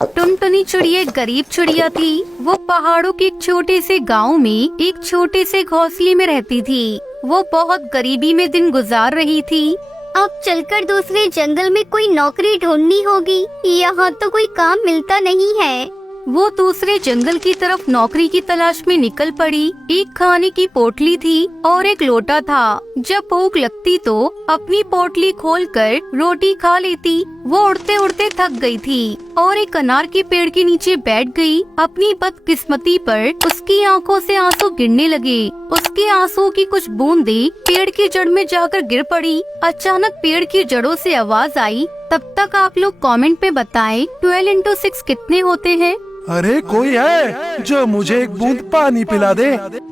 टुनटुनी चिड़िया एक गरीब चिड़िया थी। वो पहाड़ों के एक छोटे से गांव में एक छोटे से घोंसले में रहती थी। वो बहुत गरीबी में दिन गुजार रही थी। अब चलकर दूसरे जंगल में कोई नौकरी ढूंढनी होगी, यहाँ तो कोई काम मिलता नहीं है। वो दूसरे जंगल की तरफ नौकरी की तलाश में निकल पड़ी। एक खाने की पोटली थी और एक लोटा था। जब भूख लगती तो अपनी पोटली खोलकर रोटी खा लेती। वो उड़ते उड़ते थक गई थी और एक अनार के पेड़ के नीचे बैठ गई। अपनी बदकिस्मती पर उसकी आंखों से आंसू गिरने लगे। उसके आंसुओं की कुछ बूंदें पेड़ की जड़ में जाकर गिर पड़ी। अचानक पेड़ की जड़ों से आवाज आई। तब तक आप लोग कमेंट पे बताएं 12 into 6 कितने होते हैं। अरे कोई है जो मुझे एक बूंद पानी पिला दे।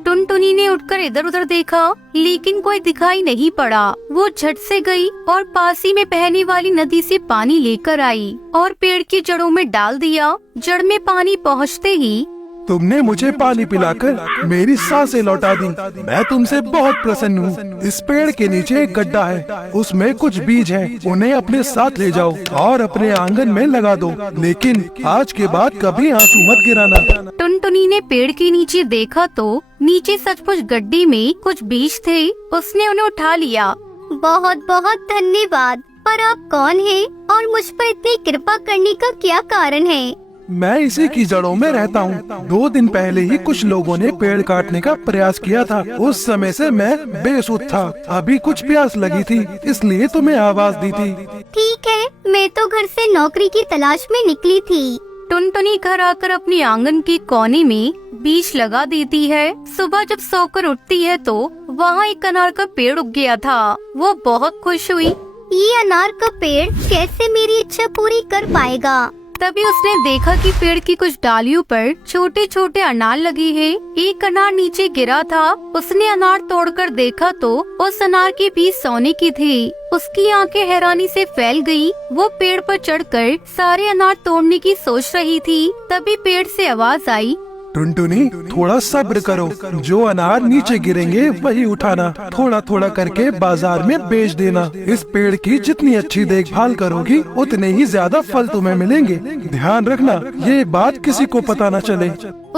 टुनटुनी ने उठकर इधर उधर देखा, लेकिन कोई दिखाई नहीं पड़ा। वो झट से गई और पास ही में बहने वाली नदी से पानी लेकर आई और पेड़ की जड़ों में डाल दिया। जड़ में पानी पहुँचते ही तुमने मुझे पानी पिलाकर मेरी सांसें लौटा दी। मैं तुमसे बहुत प्रसन्न हूँ। इस पेड़ के नीचे एक गड्ढा है, उसमें कुछ बीज हैं। उन्हें अपने साथ ले जाओ और अपने आंगन में लगा दो, लेकिन आज के बाद कभी आंसू मत गिराना। टुनटुनी ने पेड़ के नीचे देखा तो नीचे सचमुच गड्ढे में कुछ बीज थे। उसने उन्हें उठा लिया। बहुत बहुत धन्यवाद। पर आप कौन हैं और मुझ पर इतनी कृपा करने का क्या कारण है? मैं इसी की जड़ों में रहता हूँ। 2 दिन पहले ही कुछ लोगों ने पेड़ काटने का प्रयास किया था। उस समय से मैं बेसुध था। अभी कुछ प्यास लगी थी, इसलिए तुम्हें आवाज दी थी। ठीक है, मैं तो घर से नौकरी की तलाश में निकली थी। टुनटुनी घर आकर अपने आंगन के कोने में बीज लगा देती है। सुबह जब सोकर उठती है तो वहाँ एक अनार का पेड़ उग गया था। वो बहुत खुश हुई। ये अनार का पेड़ कैसे मेरी इच्छा पूरी कर पाएगा? तभी उसने देखा कि पेड़ की कुछ डालियों पर छोटे छोटे अनार लगे हैं। एक अनार नीचे गिरा था। उसने अनार तोड़कर देखा तो उस अनार के बीज सोने की थे। उसकी आंखें हैरानी से फैल गई। वो पेड़ पर चढ़कर सारे अनार तोड़ने की सोच रही थी। तभी पेड़ से आवाज आई। टुनटुनी, थोड़ा सब्र करो। जो अनार नीचे गिरेंगे वही उठाना। थोड़ा थोड़ा करके बाजार में बेच देना। इस पेड़ की जितनी अच्छी देखभाल करोगी उतने ही ज्यादा फल तुम्हें मिलेंगे। ध्यान रखना, ये बात किसी को पता न चले।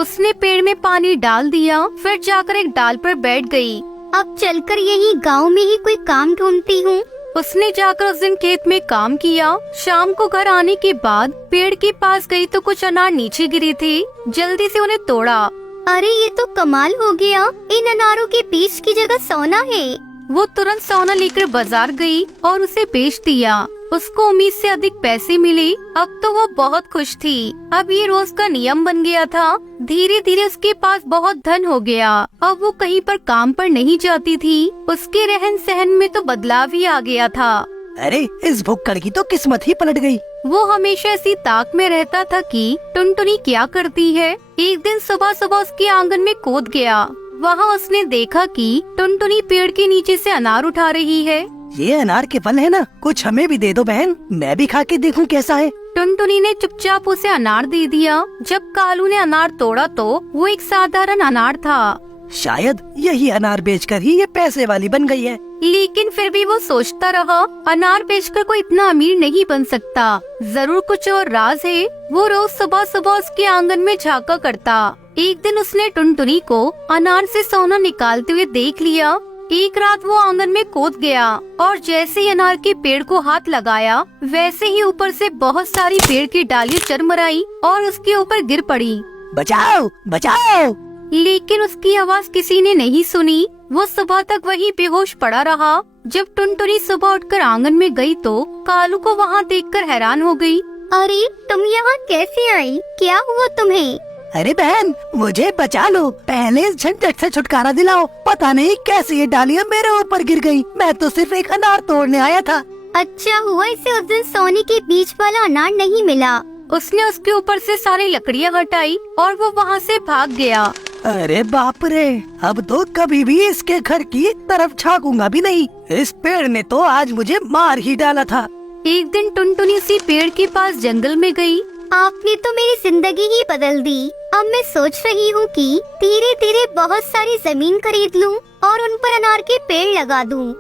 उसने पेड़ में पानी डाल दिया, फिर जाकर एक डाल पर बैठ गई। अब चलकर यही गांव में ही कोई काम ढूंढती हूँ। उसने जाकर उस दिन खेत में काम किया। शाम को घर आने के बाद पेड़ के पास गई तो कुछ अनार नीचे गिरे थे। जल्दी से उन्हें तोड़ा। अरे ये तो कमाल हो गया। इन अनारों के बीज की जगह सोना है। वो तुरंत सोना लेकर बाजार गई और उसे बेच दिया। उसको उम्मीद से अधिक पैसे मिले। अब तो वो बहुत खुश थी। अब ये रोज का नियम बन गया था। धीरे धीरे उसके पास बहुत धन हो गया। अब वो कहीं पर काम पर नहीं जाती थी। उसके रहन सहन में तो बदलाव ही आ गया था। अरे इस भुक्कड़ की तो किस्मत ही पलट गई। वो हमेशा ऐसी ताक में रहता था कि टुनटुनी क्या करती है। एक दिन सुबह सुबह उसके आंगन में कूद गया। वहाँ उसने देखा कि टुनटुनी पेड़ के नीचे से अनार उठा रही है। ये अनार के फल है ना, कुछ हमें भी दे दो बहन, मैं भी खा के देखूं कैसा है। टुनटुनी ने चुपचाप उसे अनार दे दिया। जब कालू ने अनार तोड़ा तो वो एक साधारण अनार था। शायद यही अनार बेचकर ही ये पैसे वाली बन गई है। लेकिन फिर भी वो सोचता रहा, अनार बेचकर कोई इतना अमीर नहीं बन सकता। जरूर कुछ और राज है। वो रोज सुबह सुबह उसके आंगन में झांका करता। एक दिन उसने टुनटुनी को अनार से सोना निकालते हुए देख लिया। एक रात वो आंगन में कूद गया और जैसे ही अनार के पेड़ को हाथ लगाया, वैसे ही ऊपर से बहुत सारी पेड़ की डालियां चरमराई और उसके ऊपर गिर पड़ी। बचाओ बचाओ! लेकिन उसकी आवाज किसी ने नहीं सुनी। वो सुबह तक वही बेहोश पड़ा रहा। जब टुनटुनी सुबह उठकर आंगन में गई तो कालू को वहाँ देखकर हैरान हो गई। अरे तुम यहाँ कैसे आई? क्या हुआ तुम्हें? अरे बहन, मुझे बचा लो। पहले इस झंझट से छुटकारा दिलाओ। पता नहीं कैसे ये डालियाँ मेरे ऊपर गिर गयी। मैं तो सिर्फ एक अनार तोड़ने आया था। अच्छा हुआ इसे उस दिन सोने के बीज वाला अनार नहीं मिला। उसने उसके ऊपर से सारी लकड़ियाँ हटाई और वो वहाँ से भाग गया। अरे बाप रे, अब तो कभी भी इसके घर की तरफ झांकूंगा भी नहीं। इस पेड़ ने तो आज मुझे मार ही डाला था। एक दिन टुनटुनी उसी पेड़ के पास जंगल में गई। आपने तो मेरी जिंदगी ही बदल दी। अब मैं सोच रही हूँ कि धीरे धीरे बहुत सारी जमीन खरीद लूँ और उन पर अनार के पेड़ लगा दूँ।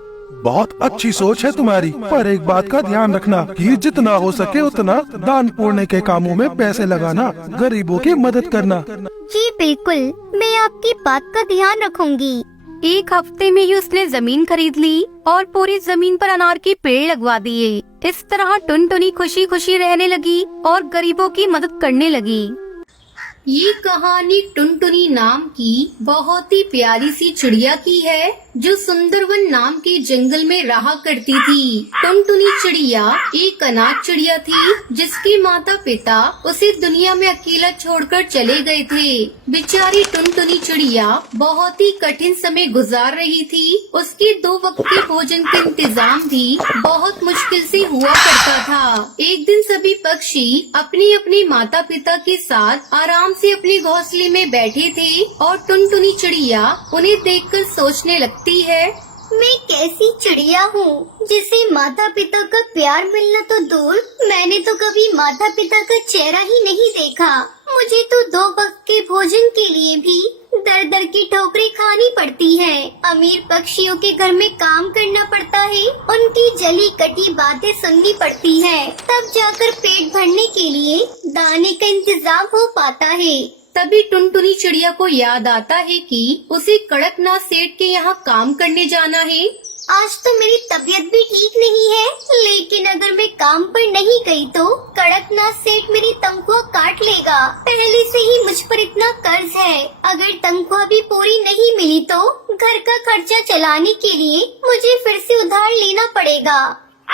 बहुत अच्छी सोच है तुम्हारी, पर एक बात का ध्यान रखना कि जितना हो सके उतना दान पुण्य के कामों में पैसे लगाना, गरीबों की मदद करना। जी बिल्कुल, मैं आपकी बात का ध्यान रखूंगी। एक हफ्ते में ही उसने जमीन खरीद ली और पूरी जमीन पर अनार के पेड़ लगवा दिए। इस तरह टुनटुनी खुशी खुशी रहने लगी और गरीबों की मदद करने लगी। ये कहानी टुनटुनी नाम की बहुत ही प्यारी सी चिड़िया की है, जो सुंदरवन नाम के जंगल में रहा करती थी। टुनटुनी चिड़िया एक अनाथ चिड़िया थी, जिसके माता पिता उसे दुनिया में अकेला छोड़कर चले गए थे। बेचारी टुनटुनी चिड़िया बहुत ही कठिन समय गुजार रही थी। उसके 2 वक्त के भोजन का इंतजाम भी बहुत मुश्किल से हुआ करता था। एक दिन सभी पक्षी अपने अपने माता पिता के साथ आराम से अपने घोंसले में बैठे थे और टुनटुनी चिड़िया उन्हें देखकर सोचने लगती है, मैं कैसी चिड़िया हूँ जिसे माता पिता का प्यार मिलना तो दूर, मैंने तो कभी माता पिता का चेहरा ही नहीं देखा। मुझे तो 2 वक्त के भोजन के लिए भी दर दर की ठोकरें खानी पड़ती है। अमीर पक्षियों के घर में काम करना पड़ता है, उनकी जली कटी बातें सुननी पड़ती है, तब जाकर पेट भरने के लिए दाने का इंतजाम हो पाता है। तभी टुनटुनी चिड़िया को याद आता है कि उसे कड़कनाथ सेठ के यहाँ काम करने जाना है। आज तो मेरी तबीयत भी ठीक नहीं है, लेकिन अगर मैं काम पर नहीं गई तो कड़कनाथ सेठ मेरी तनख्वाह काट लेगा। पहले से ही मुझ पर इतना कर्ज है, अगर तनख्वाह भी पूरी नहीं मिली तो घर का खर्चा चलाने के लिए मुझे फिर से उधार लेना पड़ेगा।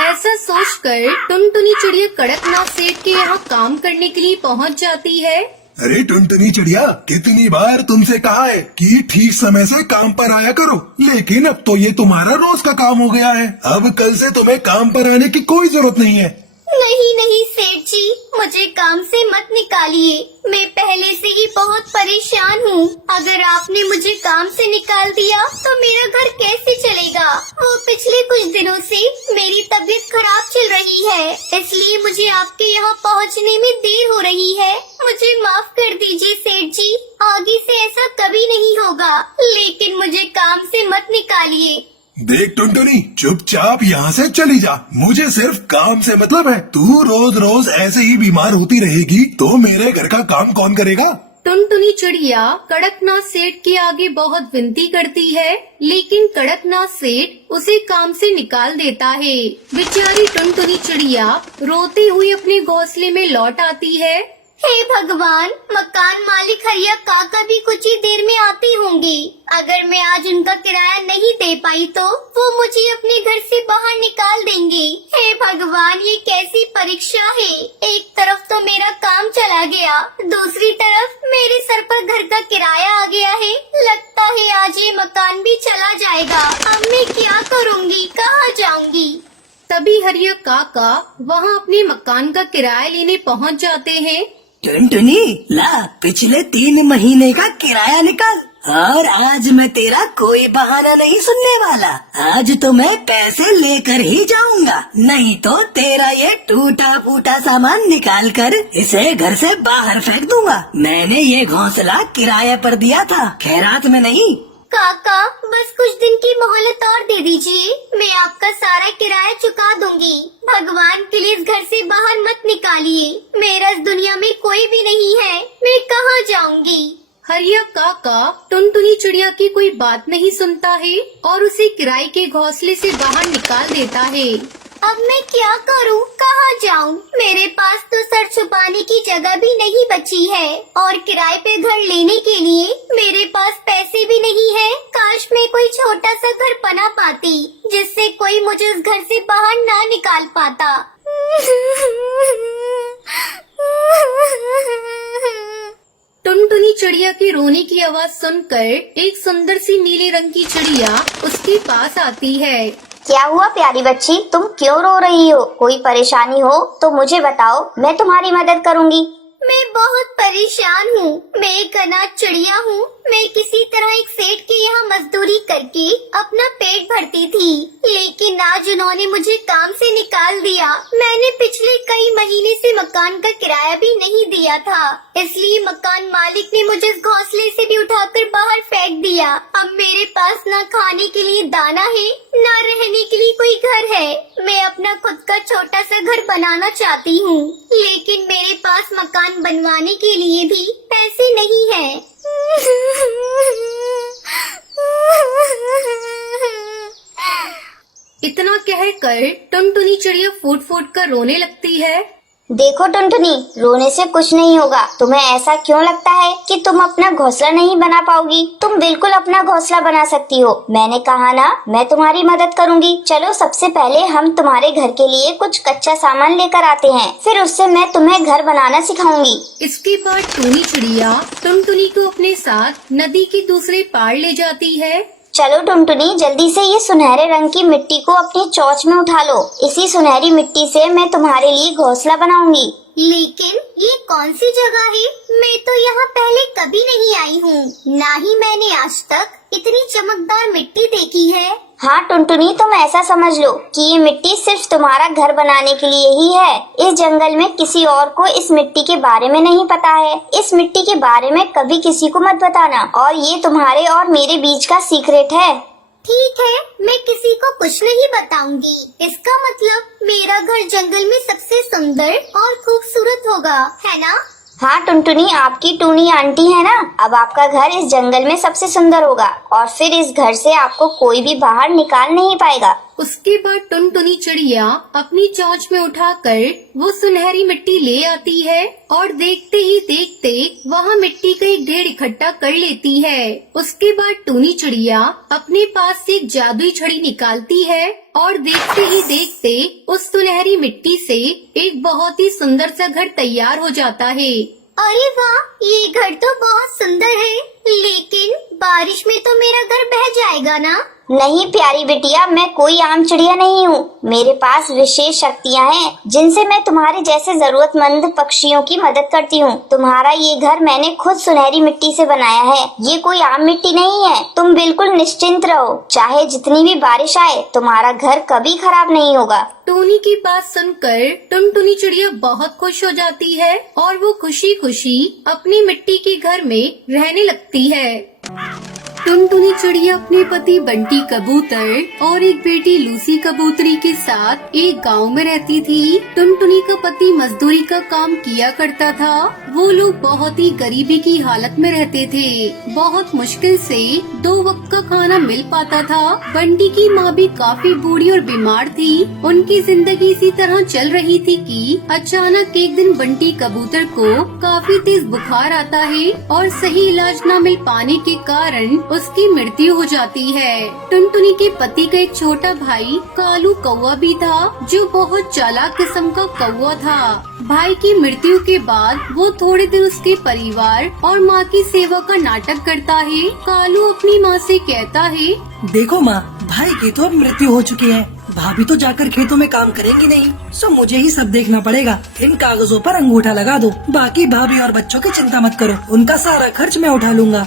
ऐसा सोचकर टुनटुनी चिड़िया कड़कनाथ सेठ के यहाँ काम करने के लिए पहुँच जाती है। अरे टुनटुनी चिड़िया, कितनी बार तुमसे कहा है कि ठीक समय से काम पर आया करो, लेकिन अब तो ये तुम्हारा रोज का काम हो गया है। अब कल से तुम्हें काम पर आने की कोई जरूरत नहीं है। नहीं नहीं सेठ जी, मुझे काम से मत निकालिए, मैं पहले से ही बहुत परेशान हूँ। अगर आपने मुझे काम से निकाल दिया तो मेरा घर कैसे चलेगा? वो पिछले कुछ दिनों से मेरी तबीयत खराब चल रही है, इसलिए मुझे आपके यहाँ पहुँचने में देर हो रही है। मुझे माफ कर दीजिए सेठ जी, आगे से ऐसा कभी नहीं होगा, लेकिन मुझे काम से मत निकालिए। देख टुनटुनी, चुपचाप यहाँ से चली जा, मुझे सिर्फ काम से मतलब है। तू रोज रोज ऐसे ही बीमार होती रहेगी तो मेरे घर का काम कौन करेगा? टुनटुनी चिड़िया कड़कनाथ सेठ के आगे बहुत विनती करती है, लेकिन कड़कनाथ सेठ उसे काम से निकाल देता है। बेचारी टुनटुनी चिड़िया रोती हुई अपने घोंसले में लौट आती है। हे भगवान, मकान मालिक हरिया काका भी कुछ ही देर में आती होंगी। अगर मैं आज उनका किराया नहीं दे पाई तो वो मुझे अपने घर से बाहर निकाल देंगे। हे भगवान, ये कैसी परीक्षा है। एक तरफ तो मेरा काम चला गया, दूसरी तरफ मेरे सर पर घर का किराया आ गया है। लगता है आज ये मकान भी चला जाएगा। अब मैं क्या करूँगी, कहाँ जाऊँगी? तभी हरिया काका वहाँ अपने मकान का किराया लेने पहुँच जाते हैं। टुनटुनी, ला पिछले 3 महीने का किराया निकाल, और आज मैं तेरा कोई बहाना नहीं सुनने वाला। आज तो मैं पैसे लेकर ही जाऊंगा, नहीं तो तेरा ये टूटा फूटा सामान निकाल कर इसे घर से बाहर फेंक दूंगा। मैंने ये घोंसला किराए पर दिया था, खैरात में नहीं। काका, बस कुछ दिन की मोहलत और दे दीजिए, मैं आपका सारा किराया चुका दूंगी। भगवान प्लीज घर से बाहर मत निकालिए, मेरा इस दुनिया में कोई भी नहीं है, मैं कहाँ जाऊंगी? हरिया काका टुनटुनी चिड़िया की कोई बात नहीं सुनता है और उसे किराए के घोंसले से बाहर निकाल देता है। अब मैं क्या करूं, कहाँ जाऊं? मेरे पास तो सर छुपाने की जगह भी नहीं बची है, और किराए पे घर लेने के लिए मेरे पास पैसे भी नहीं है। काश मैं कोई छोटा सा घर बना पाती, जिससे कोई मुझे उस घर से बाहर ना निकाल पाता। टुनटुनी चिड़िया के रोने की आवाज सुनकर एक सुंदर सी नीले रंग की चिड़िया उसके पास आती है। क्या हुआ प्यारी बच्ची, तुम क्यों रो रही हो? कोई परेशानी हो तो मुझे बताओ, मैं तुम्हारी मदद करूंगी। मैं बहुत परेशान हूँ, मैं एक अनाथ चिड़िया हूँ, मैं किसी तरह एक सेठ के यहाँ मजदूरी करके अपना पेट भरती थी, लेकिन आज उन्होंने मुझे काम से निकाल दिया। मैंने पिछले कई महीने से मकान का किराया भी नहीं दिया था, इसलिए मकान मालिक ने मुझे इस घोंसले से भी उठाकर बाहर फेंक दिया। अब मेरे पास ना खाने के लिए दाना है, ना रहने के लिए कोई घर है। मैं अपना खुद का छोटा सा घर बनाना चाहती हूँ, लेकिन मेरे पास मकान बनवाने के लिए भी पैसे नहीं है। इतना कहकर टुनटुनी चिड़िया फूट फूट कर रोने लगती है। देखो टुनटुनी, रोने से कुछ नहीं होगा। तुम्हें ऐसा क्यों लगता है कि तुम अपना घोंसला नहीं बना पाओगी? तुम बिल्कुल अपना घोंसला बना सकती हो। मैंने कहा ना, मैं तुम्हारी मदद करूंगी। चलो सबसे पहले हम तुम्हारे घर के लिए कुछ कच्चा सामान लेकर आते हैं, फिर उससे मैं तुम्हें घर बनाना सिखाऊंगी। इसके बाद टूनी चिड़िया टुनटुनी को अपने साथ नदी के दूसरे पार ले जाती है। चलो टुनटुनी, जल्दी से ये सुनहरे रंग की मिट्टी को अपनी चोंच में उठा लो। इसी सुनहरी मिट्टी से मैं तुम्हारे लिए घोंसला बनाऊंगी। लेकिन ये कौन सी जगह है? मैं तो यहाँ पहले कभी नहीं आई हूँ, ना ही मैंने आज तक इतनी चमकदार मिट्टी देखी है। हाँ टुनटुनी, तुम ऐसा समझ लो कि ये मिट्टी सिर्फ तुम्हारा घर बनाने के लिए ही है। इस जंगल में किसी और को इस मिट्टी के बारे में नहीं पता है। इस मिट्टी के बारे में कभी किसी को मत बताना, और ये तुम्हारे और मेरे बीच का सीक्रेट है। ठीक है, मैं किसी को कुछ नहीं बताऊंगी। इसका मतलब मेरा घर जंगल में सबसे सुंदर और खूबसूरत होगा, है ना? हाँ टुनटुनी, आपकी टूनी आंटी है ना, अब आपका घर इस जंगल में सबसे सुंदर होगा, और फिर इस घर से आपको कोई भी बाहर निकाल नहीं पाएगा। उसके बाद टुनटुनी चिड़िया अपनी चोंच में उठाकर वो सुनहरी मिट्टी ले आती है, और देखते ही देखते वहाँ मिट्टी का एक ढेर इकट्ठा कर लेती है। उसके बाद टूनी चिड़िया अपने पास से एक जादुई छड़ी निकालती है, और देखते ही देखते उस सुनहरी मिट्टी से एक बहुत ही सुंदर सा घर तैयार हो जाता है। अरे वाह, ये घर तो बहुत सुंदर है, लेकिन बारिश में तो मेरा घर बह जाएगा ना? नहीं प्यारी बिटिया, मैं कोई आम चिड़िया नहीं हूँ। मेरे पास विशेष शक्तियाँ हैं, जिनसे मैं तुम्हारे जैसे जरूरतमंद पक्षियों की मदद करती हूँ। तुम्हारा ये घर मैंने खुद सुनहरी मिट्टी से बनाया है, ये कोई आम मिट्टी नहीं है। तुम बिल्कुल निश्चिंत रहो, चाहे जितनी भी बारिश आए, तुम्हारा घर कभी खराब नहीं होगा। टूनी की बात सुनकर टुनटुनी चिड़िया बहुत खुश हो जाती है, और वो खुशी खुशी अपनी मिट्टी के घर में रहने लगती है। टुनटुनी चिड़िया अपने पति बंटी कबूतर और एक बेटी लूसी कबूतरी के साथ एक गांव में रहती थी। टुनटुनी का पति मजदूरी का काम किया करता था। वो लोग बहुत ही गरीबी की हालत में रहते थे। बहुत मुश्किल से 2 वक्त का खाना मिल पाता था। बंटी की माँ भी काफी बूढ़ी और बीमार थी। उनकी जिंदगी इसी तरह चल रही थी कि अचानक एक दिन बंटी कबूतर को काफी तेज बुखार आता है, और सही इलाज न मिल पाने के कारण उसकी मृत्यु हो जाती है। टुनटुनी के पति का एक छोटा भाई कालू कौवा भी था, जो बहुत चालाक किस्म का कौवा था। भाई की मृत्यु के बाद वो थोड़े दिन उसके परिवार और माँ की सेवा का नाटक करता है। कालू अपनी माँ से कहता है, देखो माँ, भाई की तो अब मृत्यु हो चुकी है। भाभी तो जाकर खेतों में काम करेंगी नहीं, सो मुझे ही सब देखना पड़ेगा। इन कागजों पर अंगूठा लगा दो, बाकी भाभी और बच्चों की चिंता मत करो, उनका सारा खर्च मैं उठा लूंगा।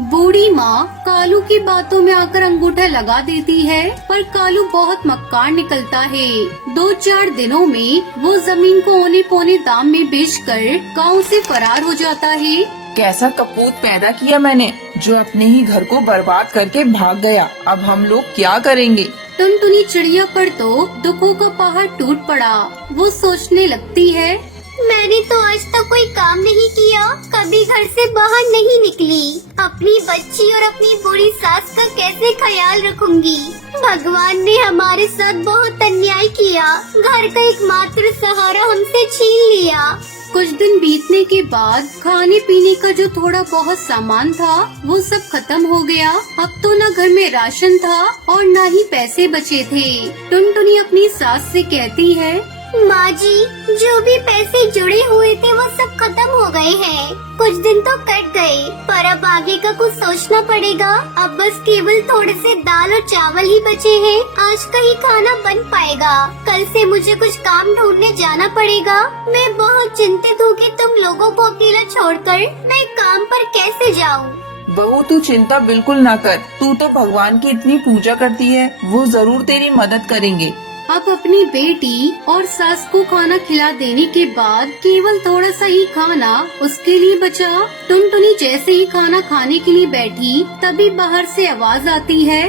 बूढ़ी माँ कालू की बातों में आकर अंगूठा लगा देती है, पर कालू बहुत मक्कार निकलता है। 2-4 दिनों में वो जमीन को औने पौने दाम में बेचकर गांव से फरार हो जाता है। कैसा कपूत पैदा किया मैंने, जो अपने ही घर को बर्बाद करके भाग गया। अब हम लोग क्या करेंगे? टुनटुनी चिड़िया पर तो दुखों का पहाड़ टूट पड़ा। वो सोचने लगती है, मैंने तो आज तक कोई काम नहीं किया, कभी घर से बाहर नहीं निकली। अपनी बच्ची और अपनी बूढ़ी सास का कैसे ख्याल रखूंगी? भगवान ने हमारे साथ बहुत अन्याय किया, घर का एकमात्र सहारा हमसे छीन लिया। कुछ दिन बीतने के बाद खाने पीने का जो थोड़ा बहुत सामान था वो सब खत्म हो गया। अब तो न घर में राशन था और न ही पैसे बचे थे। टुनटुनी अपनी सास से कहती है, माँ जी, जो भी पैसे जुड़े हुए थे वो सब खत्म हो गए हैं। कुछ दिन तो कट गए, पर अब आगे का कुछ सोचना पड़ेगा। अब बस केवल थोड़े से दाल और चावल ही बचे हैं। आज का ही खाना बन पाएगा, कल से मुझे कुछ काम ढूंढने जाना पड़ेगा। मैं बहुत चिंतित हूँ कि तुम लोगों को अकेला छोड़कर मैं काम पर कैसे जाऊँ। बहू तू चिंता बिल्कुल ना कर, तू तो भगवान की इतनी पूजा करती है, वो जरूर तेरी मदद करेंगे। अब अपनी बेटी और सास को खाना खिला देने के बाद केवल थोड़ा सा ही खाना उसके लिए बचा। टुनटुनी जैसे ही खाना खाने के लिए बैठी तभी बाहर से आवाज आती है,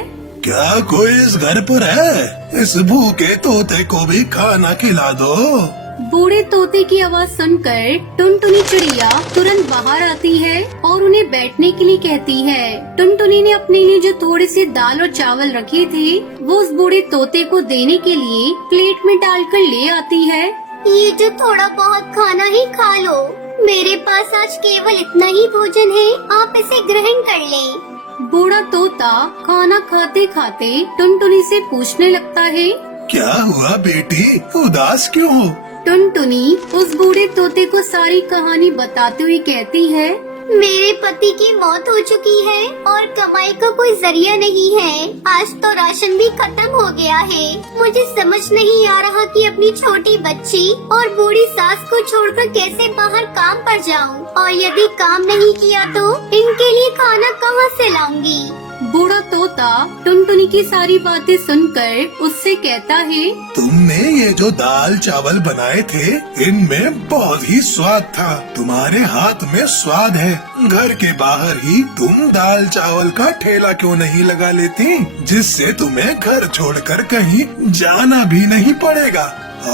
क्या कोई इस घर पर है? इस भूखे तोते को भी खाना खिला दो। बूढ़े तोते की आवाज सुनकर टुनटुनी चिड़िया तुरंत बाहर आती है और उन्हें बैठने के लिए कहती है। टुनटुनी ने अपने लिए जो थोड़े से दाल और चावल रखे थे वो उस बूढ़े तोते को देने के लिए प्लेट में डालकर ले आती है। ये जो थोड़ा बहुत खाना ही खा लो, मेरे पास आज केवल इतना ही भोजन है, आप इसे ग्रहण कर लें। बूढ़ा तोता खाना खाते खाते टुनटुनी से पूछने लगता है, क्या हुआ बेटी, उदास क्यों हो? टुनटुनी उस बूढ़े तोते को सारी कहानी बताते हुए कहती है, मेरे पति की मौत हो चुकी है और कमाई का कोई जरिया नहीं है। आज तो राशन भी खत्म हो गया है। मुझे समझ नहीं आ रहा कि अपनी छोटी बच्ची और बूढ़ी सास को छोड़कर कैसे बाहर काम पर जाऊं, और यदि काम नहीं किया तो इनके लिए खाना कहां से लाऊंगी। बूढ़ा तोता टुनटुनी की सारी बातें सुनकर उससे कहता है, तुमने ये जो दाल चावल बनाए थे इनमें बहुत ही स्वाद था। तुम्हारे हाथ में स्वाद है। घर के बाहर ही तुम दाल चावल का ठेला क्यों नहीं लगा लेती, जिससे तुम्हें घर छोड़कर कहीं जाना भी नहीं पड़ेगा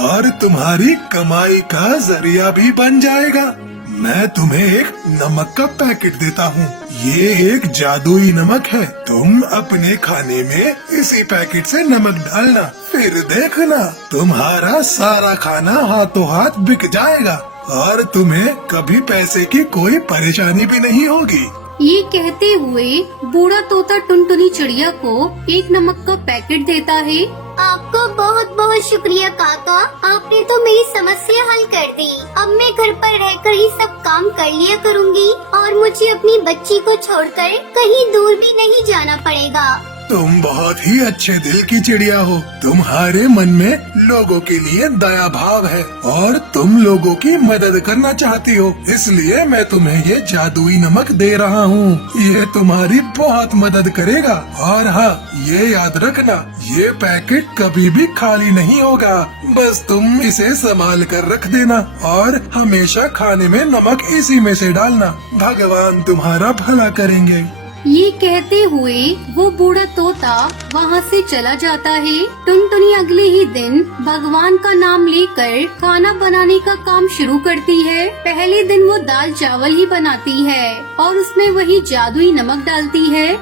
और तुम्हारी कमाई का जरिया भी बन जाएगा। मैं तुम्हें एक नमक का पैकेट देता हूँ। ये एक जादुई नमक है। तुम अपने खाने में इसी पैकेट से नमक डालना, फिर देखना तुम्हारा सारा खाना हाथों हाथ बिक जाएगा और तुम्हें कभी पैसे की कोई परेशानी भी नहीं होगी। ये कहते हुए बूढ़ा तोता टुनटुनी चिड़िया को एक नमक का पैकेट देता है। आपको बहुत बहुत शुक्रिया काका, आपने तो मेरी समस्या हल कर दी। अब मैं घर पर रहकर ही सब काम कर लिया करूँगी और मुझे अपनी बच्ची को छोड़कर कहीं दूर भी नहीं जाना पड़ेगा। तुम बहुत ही अच्छे दिल की चिड़िया हो। तुम्हारे मन में लोगों के लिए दया भाव है और तुम लोगों की मदद करना चाहती हो, इसलिए मैं तुम्हें ये जादुई नमक दे रहा हूँ। ये तुम्हारी बहुत मदद करेगा। और हाँ, ये याद रखना, ये पैकेट कभी भी खाली नहीं होगा। बस तुम इसे संभाल कर रख देना और हमेशा खाने में नमक इसी में से डालना। भगवान तुम्हारा भला करेंगे। ये कहते हुए वो बूढ़ा तोता वहाँ से चला जाता है। टुनटुनी अगले ही दिन भगवान का नाम लेकर खाना बनाने का काम शुरू करती है। पहले दिन वो दाल चावल ही बनाती है और उसमें वही जादुई नमक डालती है।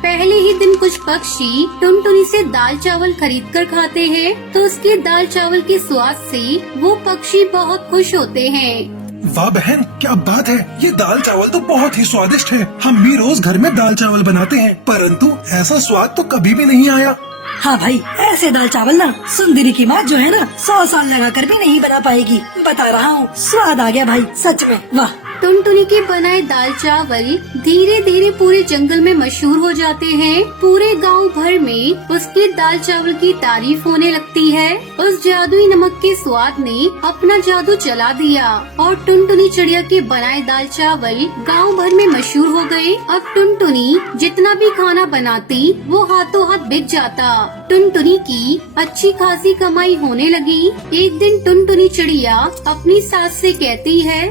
पहले ही दिन कुछ पक्षी टुनटुनी से दाल चावल खरीद कर खाते हैं, तो उसके दाल चावल के स्वाद से वो पक्षी बहुत खुश होते हैं। वाह बहन, क्या बात है। ये दाल चावल तो बहुत ही स्वादिष्ट है। हम भी रोज घर में दाल चावल बनाते हैं, परंतु ऐसा स्वाद तो कभी भी नहीं आया। हाँ भाई, ऐसे दाल चावल ना सुंदरी की माँ जो है ना 100 साल लगा कर भी नहीं बना पाएगी। बता रहा हूँ, स्वाद आ गया भाई, सच में वाह। टुनटुनी के बनाए दाल चावल धीरे धीरे पूरे जंगल में मशहूर हो जाते हैं। पूरे गांव भर में उसके दाल चावल की तारीफ होने लगती है। उस जादुई नमक के स्वाद ने अपना जादू चला दिया और टुनटुनी चिड़िया के बनाए दाल चावल गांव भर में मशहूर हो गए। अब टुनटुनी जितना भी खाना बनाती वो हाथों हाथ बिक जाता। टुनटुनी की अच्छी खासी कमाई होने लगी। एक दिन टुनटुनी चिड़िया अपनी सास से कहती है,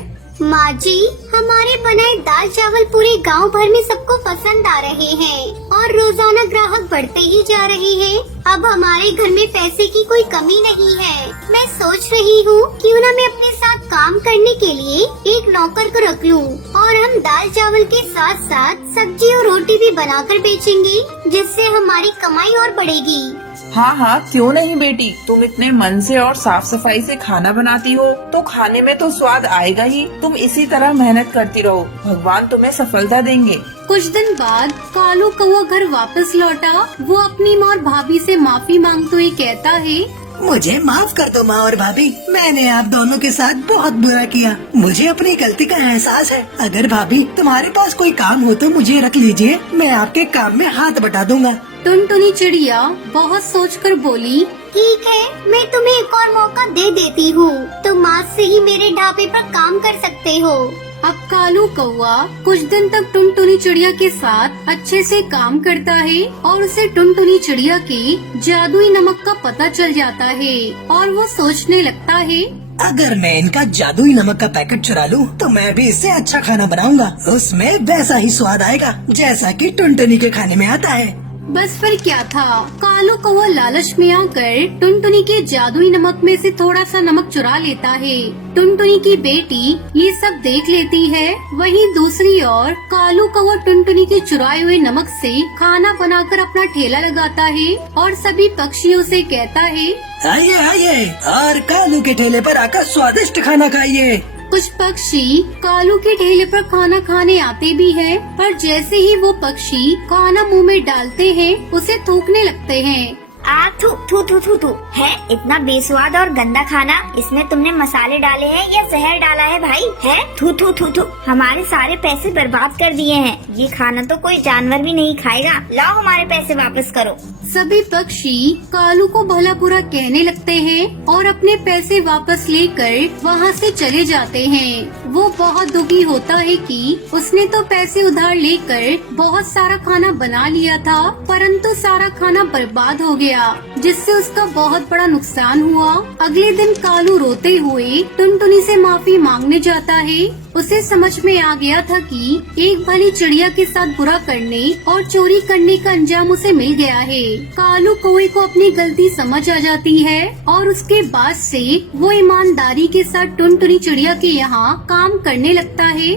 माँ जी, हमारे बनाए दाल चावल पूरे गांव भर में सबको पसंद आ रहे हैं और रोजाना ग्राहक बढ़ते ही जा रहे हैं। अब हमारे घर में पैसे की कोई कमी नहीं है। मैं सोच रही हूँ क्यों न मैं अपने साथ काम करने के लिए एक नौकर को रख लूँ और हम दाल चावल के साथ साथ सब्जी और रोटी भी बनाकर बेचेंगे, जिससे हमारी कमाई और बढ़ेगी। हाँ हाँ, क्यों नहीं बेटी, तुम इतने मन से और साफ सफाई से खाना बनाती हो तो खाने में तो स्वाद आएगा ही। तुम इसी तरह मेहनत करती रहो, भगवान तुम्हें सफलता देंगे। कुछ दिन बाद कालू कौवा घर वापस लौटा। वो अपनी माँ और भाभी से माफी मांगते हुए कहता है, मुझे माफ कर दो माँ और भाभी, मैंने आप दोनों के साथ बहुत बुरा किया। मुझे अपनी गलती का एहसास है। अगर भाभी तुम्हारे पास कोई काम हो तो मुझे रख लीजिए, मैं आपके काम में हाथ बटा दूंगा। टुनटुनी चिड़िया बहुत सोचकर बोली, ठीक है, मैं तुम्हें एक और मौका दे देती हूँ। तुम आज से ही मेरे ढाबे पर काम कर सकते हो। अब कालू कौवा कुछ दिन तक टुनटुनी चिड़िया के साथ अच्छे से काम करता है और उसे टुनटुनी चिड़िया के जादुई नमक का पता चल जाता है और वो सोचने लगता है, अगर मैं इनका जादुई नमक का पैकेट चुरा लूं, तो मैं भी इससे अच्छा खाना बनाऊंगा। उसमें वैसा ही स्वाद आएगा जैसा कि टुनटुनी के खाने में आता है। बस फिर क्या था, कालू कौवा लालच में आकर टुनटुनी के जादुई नमक में से थोड़ा सा नमक चुरा लेता है। टुनटुनी की बेटी ये सब देख लेती है। वहीं दूसरी ओर कालू कौवा टुनटुनी के चुराए हुए नमक से खाना बनाकर अपना ठेला लगाता है और सभी पक्षियों से कहता है, आइए आइए और कालू के ठेले पर आकर स्वादिष्ट खाना खाइए। कुछ पक्षी कालू के ठेले पर खाना खाने आते भी हैं, पर जैसे ही वो पक्षी खाना मुंह में डालते हैं उसे थूकने लगते हैं। आ थू थू थू थू थू है, इतना बेस्वाद और गंदा खाना। इसमें तुमने मसाले डाले हैं या जहर डाला है भाई? है थू थू थू थू, हमारे सारे पैसे बर्बाद कर दिए हैं। ये खाना तो कोई जानवर भी नहीं खाएगा। लाओ हमारे पैसे वापस करो। सभी पक्षी कालू को भला बुरा कहने लगते हैं और अपने पैसे वापस लेकर वहाँ से चले जाते हैं। वो बहुत दुखी होता है कि उसने तो पैसे उधार लेकर बहुत सारा खाना बना लिया था, परंतु सारा खाना बर्बाद हो गया, जिससे उसका बहुत बड़ा नुकसान हुआ। अगले दिन कालू रोते हुए टुनटुनी से माफी मांगने जाता है। उसे समझ में आ गया था कि एक भली चिड़िया के साथ बुरा करने और चोरी करने का अंजाम उसे मिल गया है। कालू कौवे को अपनी गलती समझ आ जाती है और उसके बाद से वो ईमानदारी के साथ टुनटुनी चिड़िया के यहाँ काम करने लगता है